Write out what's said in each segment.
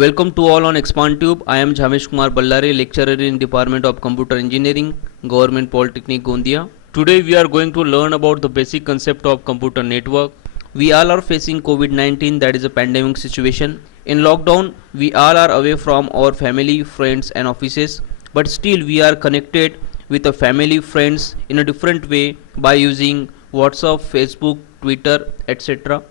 Welcome to all on ExpandTube. I am Jhamesh Kumar Ballare, lecturer in Department of Computer Engineering, Government Polytechnic Gondia. Today we are going to learn about the basic concept of computer network. We all are facing COVID-19, that is a pandemic situation. In lockdown, we all are away from our family, friends and offices, but still we are connected with a family, friends in a different way by using WhatsApp, Facebook, Twitter, etc.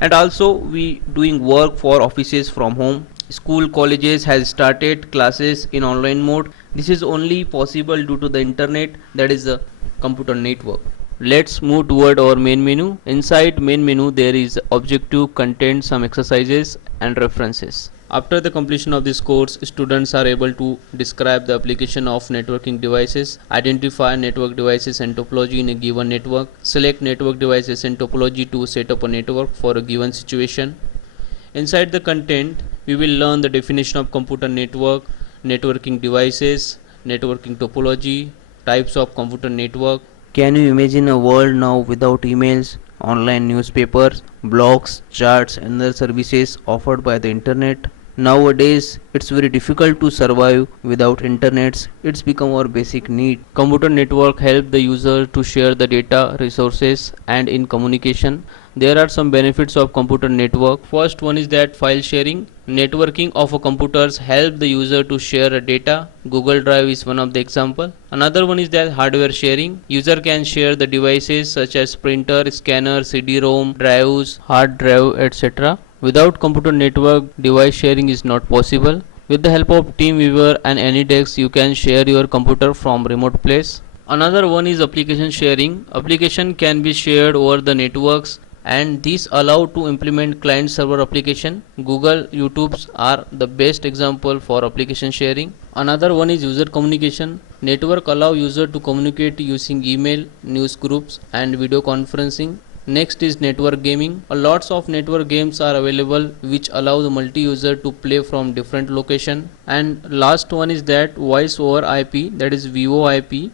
And also we doing work for offices from home. School colleges has started classes in online mode. This is only possible due to the internet, that is the computer network. Let's move toward our main menu. Inside main menu there is objective, content, some exercises and references. After the completion of this course, students are able to describe the application of networking devices, identify network devices and topology in a given network, select network devices and topology to set up a network for a given situation. Inside the content, we will learn the definition of computer network, networking devices, networking topology, types of computer network. Can you imagine a world now without emails, online newspapers, blogs, charts and other services offered by the internet? Nowadays, it's very difficult to survive without internet. It's become our basic need. Computer network help the user to share the data, resources and in communication. There are some benefits of computer network. First one is that file sharing. Networking of a computers help the user to share a data. Google Drive is one of the example. Another one is that hardware sharing. User can share the devices such as printer, scanner, CD-ROM, drives, hard drive, etc. Without computer network, device sharing is not possible. With the help of TeamViewer and AnyDesk, you can share your computer from remote place. Another one is application sharing. Application can be shared over the networks and these allow to implement client server application. Google, YouTube's are the best example for application sharing. Another one is user communication. Network allow user to communicate using email, news groups and video conferencing. Next is network gaming. Lots of network games are available which allow the multi-user to play from different location. And last one is that voice over IP, that is VoIP.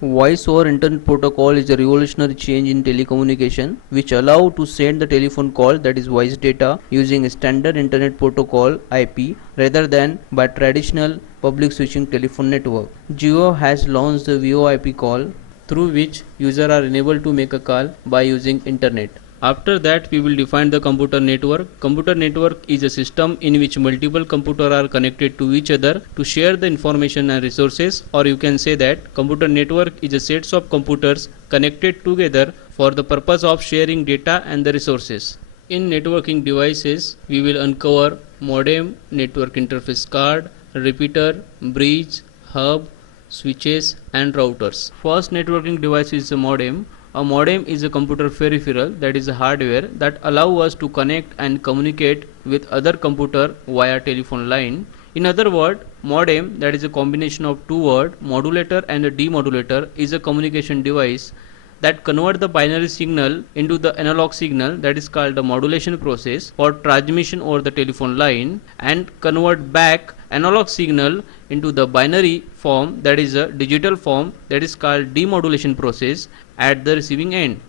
Voice over Internet Protocol is a revolutionary change in telecommunication which allow to send the telephone call, that is voice data, using a standard Internet Protocol IP rather than by traditional public switching telephone network. Jio has launched the VoIP call through which users are enabled to make a call by using internet. After that we will define the computer network. Computer network is a system in which multiple computers are connected to each other to share the information and resources, or you can say that computer network is a set of computers connected together for the purpose of sharing data and the resources. In networking devices, we will uncover modem, network interface card, repeater, bridge, hub, switches and routers. First networking device is a modem. A modem is a computer peripheral, that is a hardware that allow us to connect and communicate with other computer via telephone line. In other words, modem, that is a combination of two words, modulator and a demodulator, is a communication device that convert the binary signal into the analog signal, that is called the modulation process for transmission over the telephone line, and convert back analog signal into the binary form, that is a digital form, that is called demodulation process at the receiving end.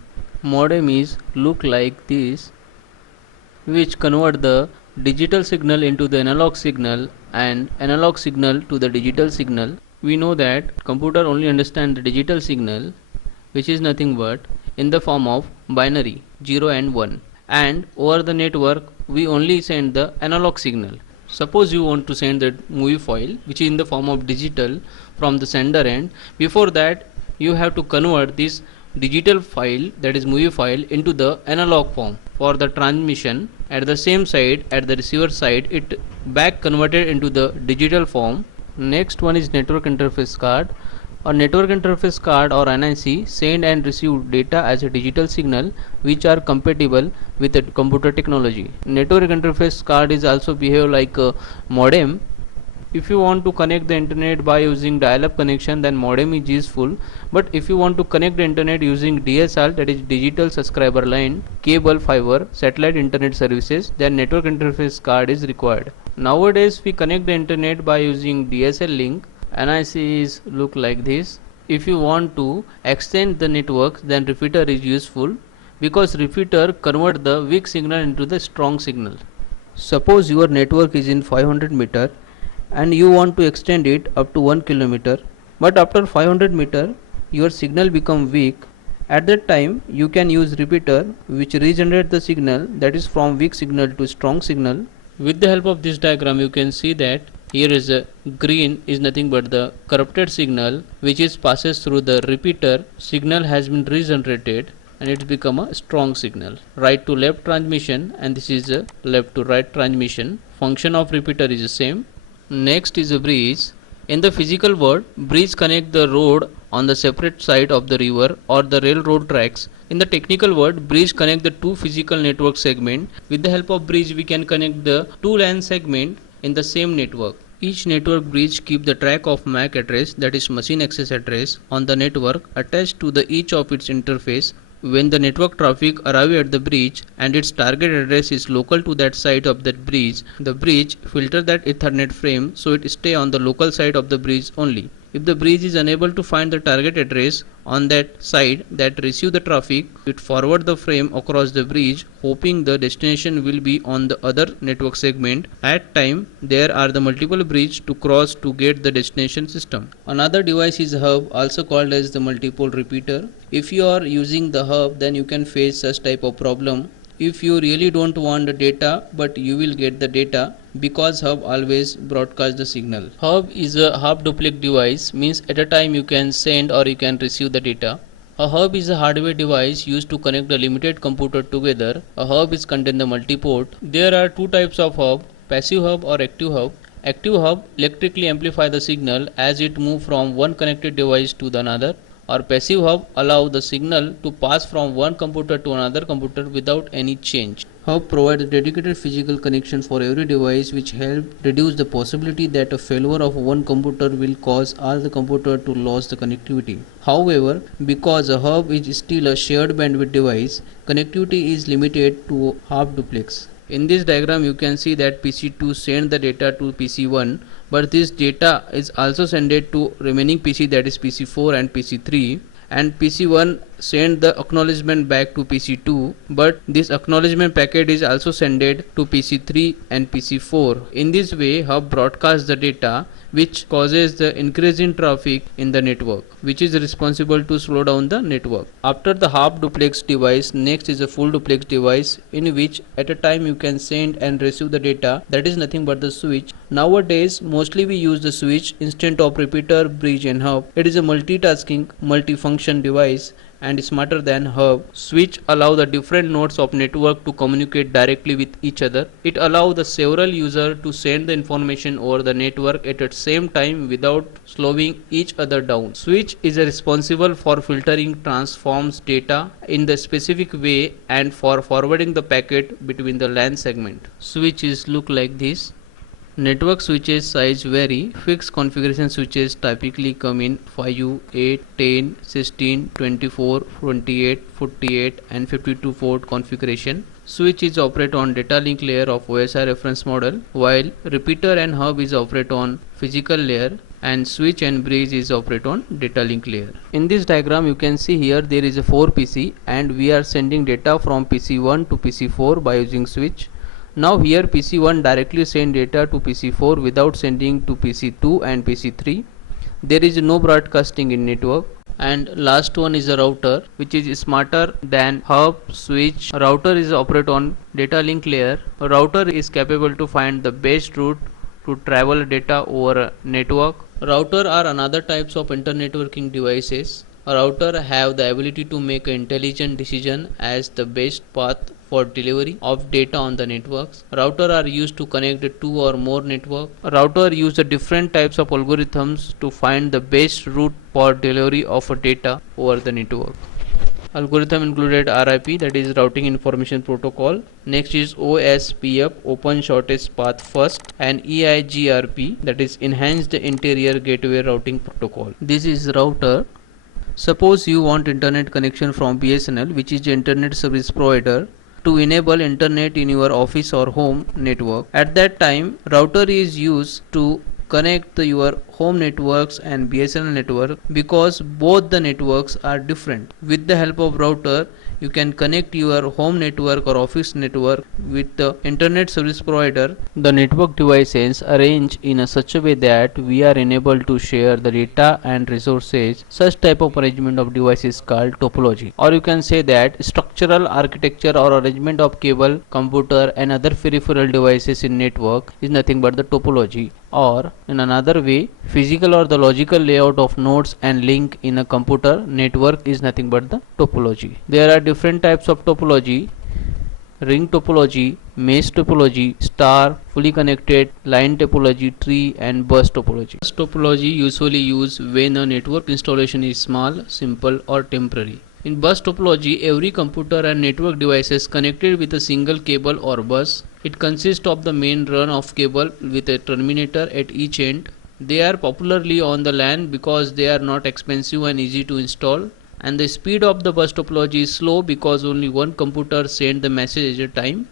Modem is look like this, which convert the digital signal into the analog signal and analog signal to the digital signal. We know that computer only understand the digital signal, which is nothing but in the form of binary 0 and 1, and over the network we only send the analog signal. Suppose you want to send the movie file which is in the form of digital from the sender end. Before that you have to convert this digital file, that is movie file, into the analog form for the transmission. At the same side, at the receiver side, it back converted into the digital form. Next one is network interface card. A network interface card or NIC send and receive data as a digital signal which are compatible with the computer technology. Network interface card is also behave like a modem. If you want to connect the internet by using dial-up connection, then modem is useful. But if you want to connect the internet using DSL, that is digital subscriber line, cable, fiber, satellite internet services, then network interface card is required. Nowadays we connect the internet by using DSL link. NIC is look like this. If you want to extend the network, then repeater is useful because repeater convert the weak signal into the strong signal. Suppose your network is in 500 meter and you want to extend it up to 1 kilometer, but after 500 meter your signal become weak. At that time you can use repeater which regenerate the signal, that is from weak signal to strong signal. With the help of this diagram you can see that here is a green is nothing but the corrupted signal which is passes through the repeater. Signal has been regenerated and it's become a strong signal. Right to left transmission, and this is a left to right transmission. Function of repeater is the same. Next is a bridge. In the physical world, bridge connect the road on the separate side of the river or the railroad tracks. In the technical world, bridge connect the two physical network segment. With the help of bridge, we can connect the two LAN segment in the same network. Each network bridge keep the track of MAC address, that is machine access address, on the network attached to the each of its interface. When the network traffic arrives at the bridge and its target address is local to that side of that bridge, the bridge filter that Ethernet frame so it stay on the local side of the bridge only. If the bridge is unable to find the target address on that side that receive the traffic, it forward the frame across the bridge hoping the destination will be on the other network segment. At time there are the multiple bridge to cross to get the destination system. Another device is hub, also called as the multipole repeater. If you are using the hub, then you can face such type of problem. If you really don't want the data but you will get the data, because hub always broadcast the signal. Hub is a half duplex device, means at a time you can send or you can receive the data. A hub is a hardware device used to connect a limited computer together. A hub is contain the multi-port. There are two types of hub, passive hub or active hub. Active hub electrically amplify the signal as it move from one connected device to the another, or passive hub allow the signal to pass from one computer to another computer without any change. Hub provides dedicated physical connection for every device, which help reduce the possibility that a failure of one computer will cause all the computer to lose the connectivity. However, because a hub is still a shared bandwidth device, connectivity is limited to half duplex. In this diagram you can see that PC2 send the data to PC1, but this data is also sent to remaining PC, that is PC4 and PC3, and PC1 send the acknowledgement back to PC2, but this acknowledgement packet is also sent to PC3 and PC4. In this way hub broadcasts the data which causes the increase in traffic in the network, which is responsible to slow down the network. After the half duplex device, next is a full duplex device, in which at a time you can send and receive the data, that is nothing but the switch. Nowadays mostly we use the switch instead of repeater, bridge and hub. It is a multitasking, multifunction device and smarter than hub. Switch allow the different nodes of network to communicate directly with each other. It allow the several user to send the information over the network at the same time without slowing each other down. Switch is responsible for filtering transforms data in the specific way and for forwarding the packet between the LAN segment. Switches look like this. Network switches size vary. Fixed configuration switches typically come in 5, 8, 10, 16, 24, 28, 48 and 52 port configuration. Switch is operate on data link layer of OSI reference model, while repeater and hub is operate on physical layer, and switch and bridge is operate on data link layer. In this diagram you can see here there is a 4 PC and we are sending data from PC1 to PC4 by using switch. Now here PC1 directly send data to PC4 without sending to PC2 and PC3. There is no broadcasting in network. And last one is a router, which is smarter than hub, switch. Router is operate on data link layer. A router is capable to find the best route to travel data over a network. Router are another types of internetworking devices. A router have the ability to make an intelligent decision as the best path for delivery of data on the networks. Router are used to connect two or more networks. A router use the different types of algorithms to find the best route for delivery of a data over the network. Algorithm included RIP, that is routing information protocol. Next is OSPF, open shortest path first, and EIGRP, that is enhanced interior gateway routing protocol. This is router. Suppose you want internet connection from BSNL, which is the internet service provider, to enable internet in your office or home network. At that time router is used to connect your home networks and BSNL network, because both the networks are different. With the help of router You can connect your home network or office network with the internet service provider. The network devices arranged in such a way that we are enabled to share the data and resources. Such type of arrangement of devices called topology. Or you can say that structural architecture or arrangement of cable, computer and other peripheral devices in network is nothing but the topology. Or in another way, physical or the logical layout of nodes and link in a computer network is nothing but the topology. There are different types of topology: ring topology, mesh topology, star, fully connected, line topology, tree and bus topology. Bus topology usually used when a network installation is small, simple or temporary. In bus topology, every computer and network device is connected with a single cable or bus. It consists of the main run of cable with a terminator at each end. They are popularly on the LAN because they are not expensive and easy to install. And the speed of the bus topology is slow because only one computer sends the message at a time.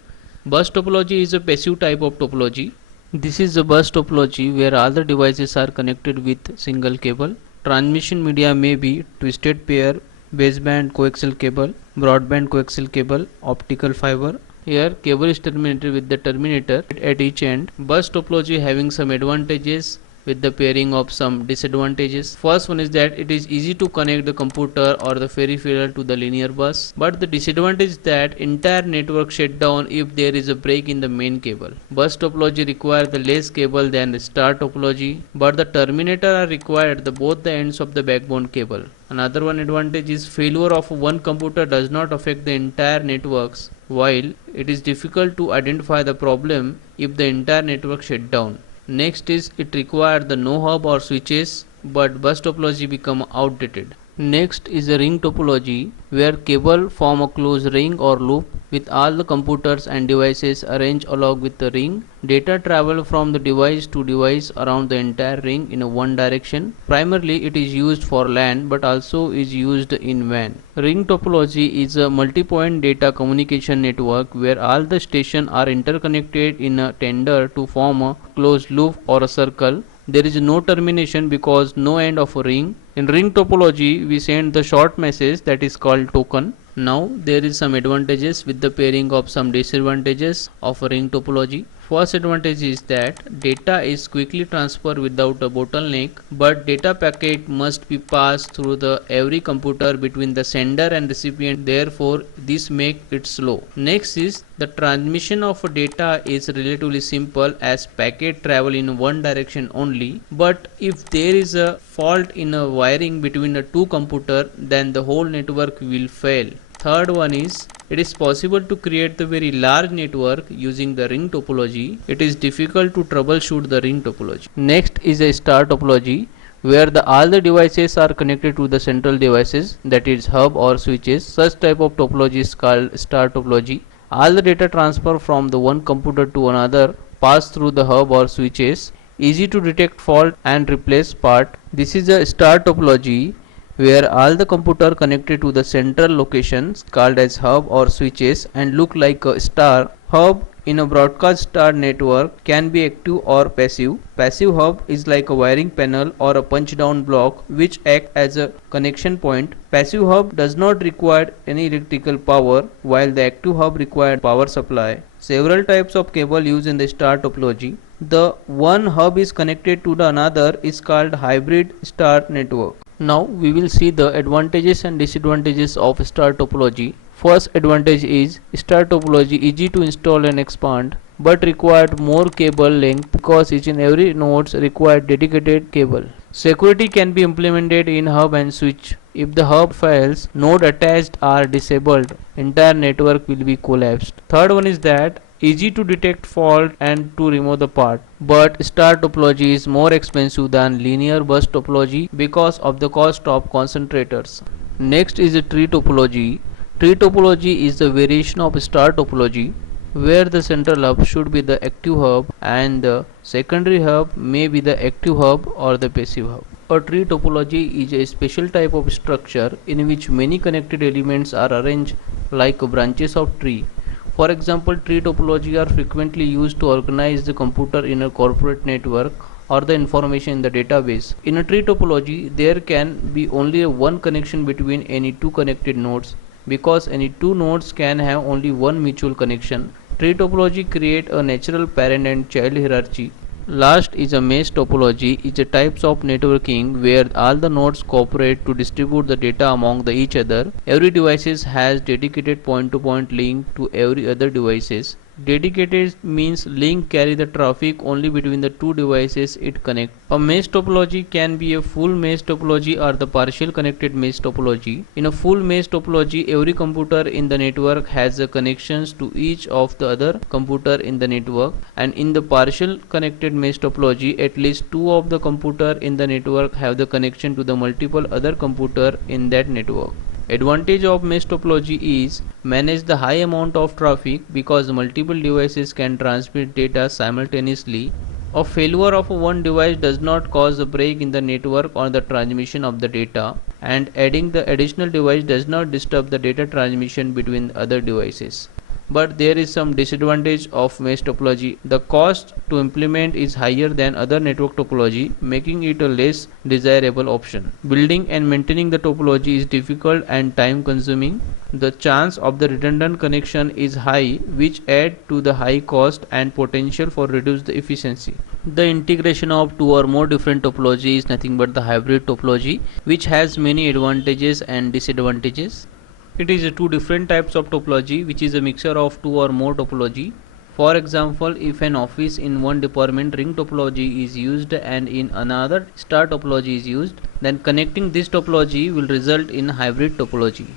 Bus topology is a passive type of topology. This is the bus topology where all the devices are connected with single cable. Transmission media may be twisted pair, baseband coaxial cable, broadband coaxial cable, optical fiber. Here cable is terminated with the terminator at each end. Bus topology having some advantages with the pairing of some disadvantages. First one is that it is easy to connect the computer or the peripheral to the linear bus, but the disadvantage is that entire network shut down if there is a break in the main cable. Bus topology requires the less cable than the star topology, but the terminator are required at both the ends of the backbone cable. Another one advantage is failure of one computer does not affect the entire networks, while it is difficult to identify the problem if the entire network shut down. Next is it requires the no hub or switches, but bus topology become outdated. Next is the ring topology where cable form a closed ring or loop with all the computers and devices arranged along with the ring. Data travel from the device to device around the entire ring in a one direction. Primarily it is used for LAN but also is used in WAN. Ring topology is a multi-point data communication network where all the stations are interconnected in a tender to form a closed loop or a circle. There is no termination because no end of a ring. In ring topology, we send the short message that is called token. Now there is some advantages with the pairing of some disadvantages of a ring topology. First advantage is that data is quickly transferred without a bottleneck, but data packet must be passed through the every computer between the sender and recipient, therefore this makes it slow. Next is the transmission of data is relatively simple as packet travel in one direction only, but if there is a fault in a wiring between the two computers, then the whole network will fail. Third one is it is possible to create the very large network using the ring topology. It is difficult to troubleshoot the ring topology. Next is a star topology where all the devices are connected to the central devices, that is hub or switches. Such type of topology is called star topology. All the data transfer from the one computer to another pass through the hub or switches. Easy to detect fault and replace part. This is a star topology where all the computer connected to the central locations called as hub or switches and look like a star. Hub in a broadcast star network can be active or passive. Passive hub is like a wiring panel or a punch down block which act as a connection point. Passive hub does not require any electrical power while the active hub requires power supply. Several types of cable used in the star topology. The one hub is connected to the another is called hybrid star network. Now we will see the advantages and disadvantages of star topology. First advantage is star topology easy to install and expand but required more cable length because each and every nodes require dedicated cable. Security can be implemented in hub and switch. If the hub fails, node attached are disabled, entire network will be collapsed. Third one is that easy to detect fault and to remove the part, but star topology is more expensive than linear bus topology because of the cost of concentrators. Next is a tree topology. Tree topology is the variation of star topology where the central hub should be the active hub and the secondary hub may be the active hub or the passive hub. A tree topology is a special type of structure in which many connected elements are arranged like branches of tree. For example, tree topology are frequently used to organize the computer in a corporate network or the information in the database. In a tree topology, there can be only one connection between any two connected nodes. Because any two nodes can have only one mutual connection. Tree topology create a natural parent and child hierarchy. Last is a mesh topology, is a types of networking where all the nodes cooperate to distribute the data among each other. Every device has dedicated point-to-point link to every other devices. Dedicated means link carry the traffic only between the two devices it connects. A mesh topology can be a full mesh topology or the partial connected mesh topology. In a full mesh topology, every computer in the network has the connections to each of the other computer in the network, and in the partial connected mesh topology, at least two of the computer in the network have the connection to the multiple other computer in that network. Advantage of mesh topology is manage the high amount of traffic because multiple devices can transmit data simultaneously. A failure of one device does not cause a break in the network or the transmission of the data, and adding the additional device does not disturb the data transmission between other devices. But there is some disadvantage of mesh topology. The cost to implement is higher than other network topology, making it a less desirable option. Building and maintaining the topology is difficult and time consuming. The chance of the redundant connection is high, which add to the high cost and potential for reduced efficiency. The integration of two or more different topology is nothing but the hybrid topology, which has many advantages and disadvantages. It is two different types of topology, which is a mixture of two or more topology. For example, if an office in one department ring topology is used and in another star topology is used, then connecting this topology will result in hybrid topology.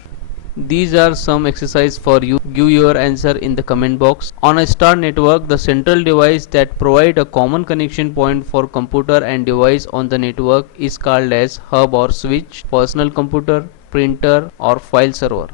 These are some exercise for you. Give your answer in the comment box. On a star network, the central device that provide a common connection point for computer and device on the network is called as hub or switch, personal computer, printer or file server.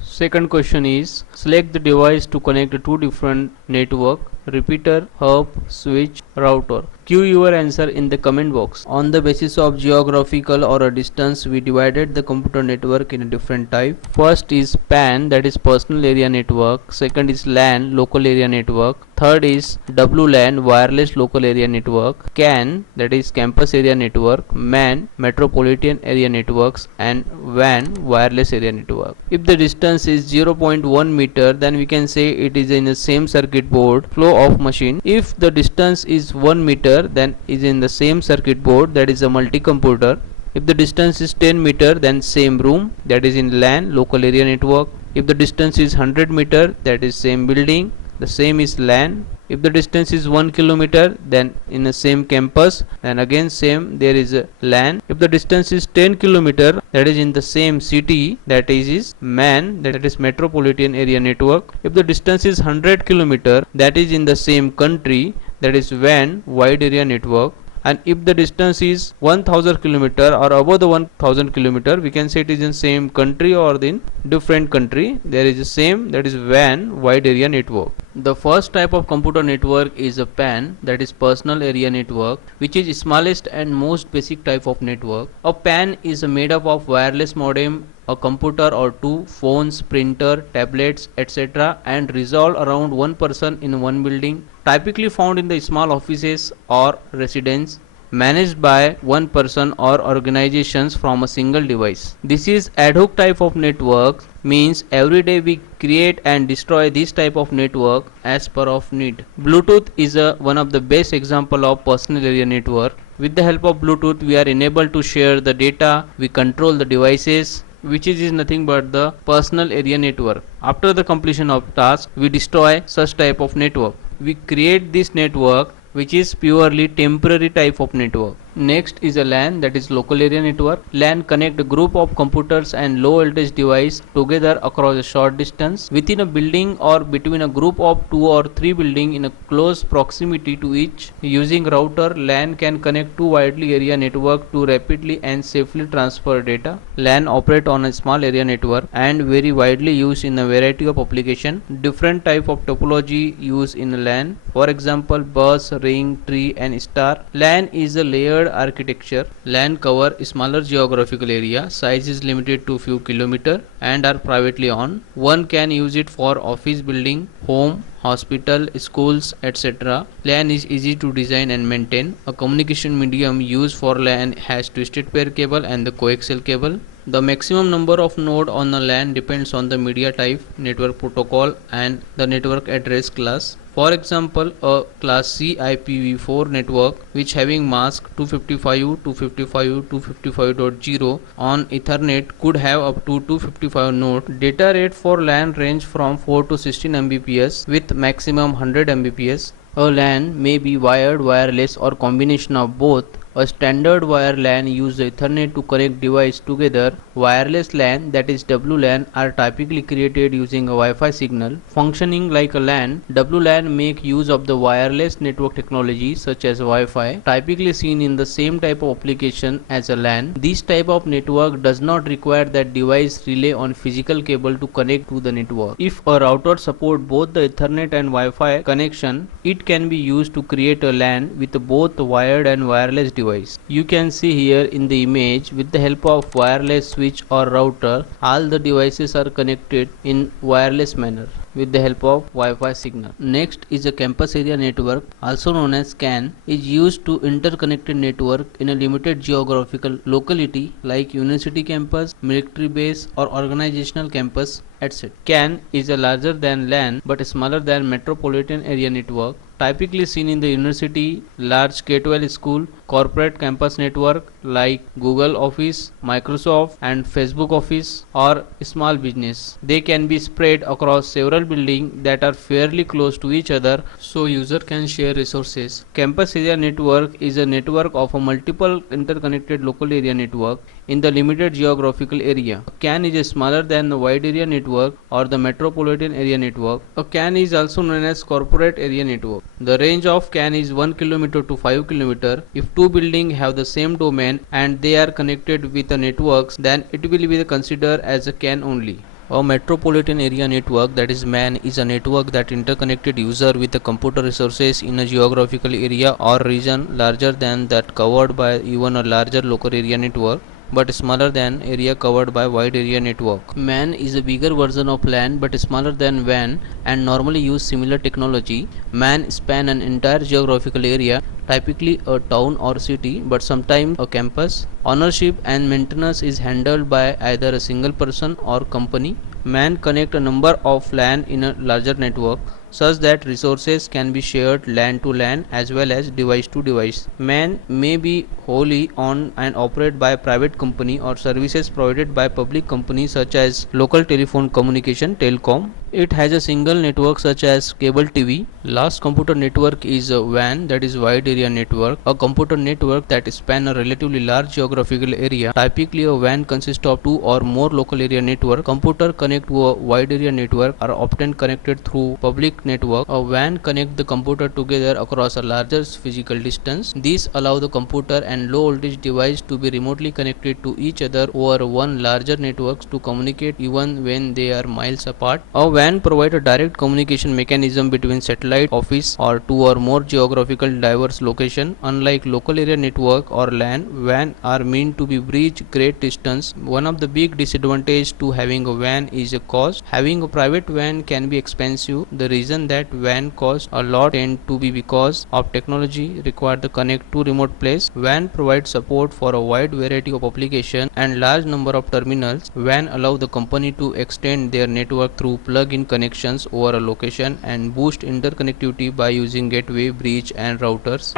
Second question is, select the device to connect two different network, repeater, hub, switch, router. Give your answer in the comment box. On the basis of geographical or a distance, we divided the computer network in a different type. First is PAN, that is personal area network. Second is LAN, local area network. Third is WLAN, wireless local area network. CAN, that is campus area network. MAN, metropolitan area networks, and WAN, wireless area network. If the distance is 0.1 meter, then we can say it is in the same circuit board flow of machine. If the distance is 1 meter, then is in the same circuit board, that is a multi-computer. If the distance is 10 meter, then same room, that is in LAN, local area network. If the distance is 100 meter, that is same building, the same is LAN. If the distance is 1 kilometer, then in the same campus, and again same, there is a LAN. If the distance is 10 kilometer, that is in the same city, that is MAN, that is metropolitan area network. If the distance is 100 kilometer, that is in the same country, that is WAN, wide area network. And if the distance is 1000 km or above the 1000 km, we can say it is in same country or in different country, there is the same, that is WAN, wide area network. The first type of computer network is a PAN, that is personal area network, which is smallest and most basic type of network. A PAN is made up of wireless modem, a computer or two, phones, printer, tablets, etc., and resolve around one person in one building, typically found in the small offices or residence, managed by one person or organizations from a single device. This is ad hoc type of network, means every day we create and destroy this type of network as per of need. Bluetooth is one of the best example of personal area network. With the help of Bluetooth, we are enabled to share the data, we control the devices, which is nothing but the personal area network. After the completion of task, we destroy such type of network. We create this network which is purely temporary type of network. Next is a LAN, that is local area network. LAN connect a group of computers and low voltage device together across a short distance within a building or between a group of 2 or 3 buildings in a close proximity to each. Using router, LAN can connect two widely area network to rapidly and safely transfer data. LAN operate on a small area network and very widely used in a variety of application. Different type of topology used in LAN. For example, bus, ring, tree and star. LAN is a layered architecture. LAN cover smaller geographical area, size is limited to few kilometer and are privately owned. One can use it for office building, home, hospital, schools, etc. LAN is easy to design and maintain. A communication medium used for LAN has twisted pair cable and the coaxial cable. The maximum number of nodes on a LAN depends on the media type, network protocol, and the network address class. For example, a class C IPv4 network which having mask 255.255.255.0 on Ethernet could have up to 255 nodes. Data rate for LAN range from 4 to 16 Mbps with maximum 100 Mbps. A LAN may be wired, wireless, or combination of both. A standard wire LAN uses Ethernet to connect devices together. Wireless LAN, that is WLAN, are typically created using a Wi-Fi signal. Functioning like a LAN, WLAN make use of the wireless network technology such as Wi-Fi, typically seen in the same type of application as a LAN. This type of network does not require that device rely on physical cable to connect to the network. If a router supports both the Ethernet and Wi-Fi connection, it can be used to create a LAN with both wired and wireless device. You can see here in the image, with the help of wireless switch or router, all the devices are connected in wireless manner with the help of Wi-Fi signal. Next is a campus area network, also known as CAN, is used to interconnected network in a limited geographical locality like university campus, military base, or organizational campus, etc. CAN is a larger than LAN but smaller than metropolitan area network, typically seen in the university, large K-12 school, corporate campus network like Google Office, Microsoft, and Facebook Office, or small business. They can be spread across several buildings that are fairly close to each other so user can share resources. Campus area network is a network of a multiple interconnected local area network in the limited geographical area. A CAN is smaller than the wide area network or the metropolitan area network. A CAN is also known as corporate area network. The range of CAN is 1 km to 5 km. If two buildings have the same domain and they are connected with the networks, then it will be considered as a CAN only. A metropolitan area network, that is MAN, is a network that interconnected user with the computer resources in a geographical area or region larger than that covered by even a larger local area network, but smaller than area covered by wide area network. MAN is a bigger version of LAN but smaller than WAN and normally use similar technology. MAN span an entire geographical area, typically a town or city, but sometimes a campus. Ownership and maintenance is handled by either a single person or company. MAN connect a number of LAN in a larger network such that resources can be shared LAN to LAN as well as device to device. MAN may be wholly owned and operated by a private company or services provided by public companies such as local telephone communication telecom. It has a single network such as cable TV. Last computer network is a WAN, that is wide area network, a computer network that span a relatively large geographical area. Typically a WAN consists of two or more local area network. Computer connect to a wide area network are often connected through public network. A WAN connect the computer together across a larger physical distance. These allow the computer and low voltage device to be remotely connected to each other over one larger network to communicate even when they are miles apart. A WAN provide a direct communication mechanism between satellite office or two or more geographical diverse location. Unlike local area network or LAN, WAN are meant to be bridge great distance. One of the big disadvantages to having a WAN is a cost. Having a private WAN can be expensive. The reason that WAN costs a lot tend to be because of technology required to connect to remote place. WAN provides support for a wide variety of applications and large number of terminals. WAN allow the company to extend their network through plug-in connections over a location and boost interconnectivity by using gateway, bridge and routers.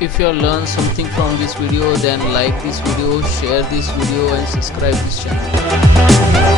If you have learned something from this video, then like this video, share this video and subscribe this channel.